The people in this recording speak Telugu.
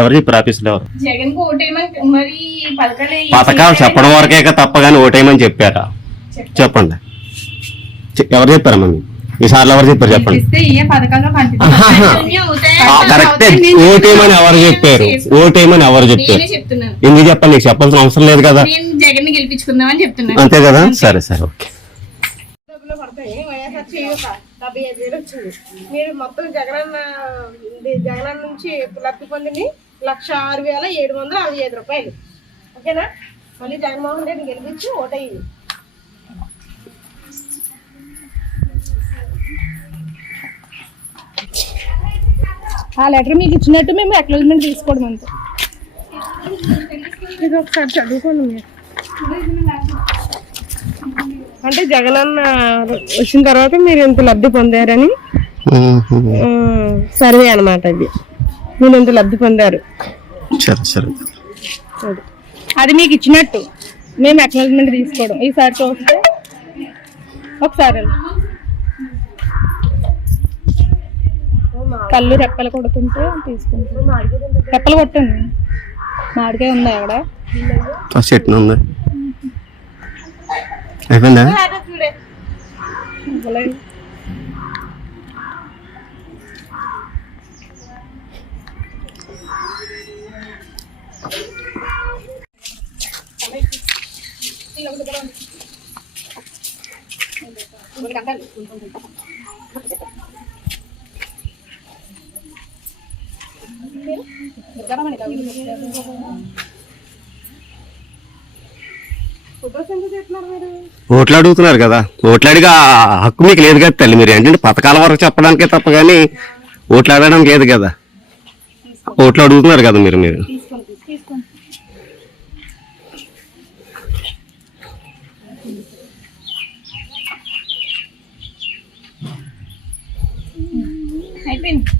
ఎవరు చెప్పారు ఆఫీసులో? ఎవరు జగన్ కు ఓటేయమని మరి పథకాలు చెప్పడం వరకే తప్ప కానీ ఓటేయమని చెప్పారా? చెప్పండి, ఎవరు చెప్పారమ్మా? ఈసార్లు ఎవరు చెప్పారు చెప్పండి. కరెక్టే, ఓటేయమని ఎవరు చెప్పారు? ఓటేయమని ఎవరు చెప్పారు? ఎందుకు చెప్పండి, నీకు చెప్పాల్సిన అవసరం లేదు కదా. జగన్ ని గెలిపించుకుందామని చెప్తున్నాను. అంతే కదా, సరే సరే ఓకే. మీరు మొత్తం జగనన్న నుంచి లబ్ధి పొందిని 1,06,765 రూపాయలు. ఓకేనా? మళ్ళీ జగన్మోహన్ రెడ్డిని గెలిపించి ఓటయ్యింది. ఆ లెటర్ మీకు ఇచ్చినట్టు మేము అక్నాలెడ్జ్‌మెంట్ తీసుకోవడం అంతే. ఇది ఒకసారి చదువుకోండి మీరు. అంటే జగనన్న వచ్చిన తర్వాత మీరు ఎంత లబ్ధి పొందారని సర్వే అనమాట. ఇది మీరు ఎంత లబ్ధి పొందారు అది మీకు ఇచ్చినట్టు మేము అక్నాలెడ్జ్‌మెంట్ తీసుకోవడం. ఈసారి చూస్తే ఒకసారి కళ్ళు రెప్పలు కొడుతుంటే తీసుకుంటాం. రెప్పలు కొట్టండి. మామిడికాయ ఉందా ఎక్కడ? చెట్టు ఉంది. అయిపోయిందా? ఓట్లు అడుగుతున్నారు కదా, ఓట్లు అడిగి హక్కు మీకు లేదు కదా తల్లి. మీరు ఏంటంటే పథకాల వరకు చెప్పడానికే తప్ప కానీ ఓట్లు అడగడానికి లేదు కదా. ఓట్లు అడుగుతున్నారు కదా మీరు. అయిపోయింది.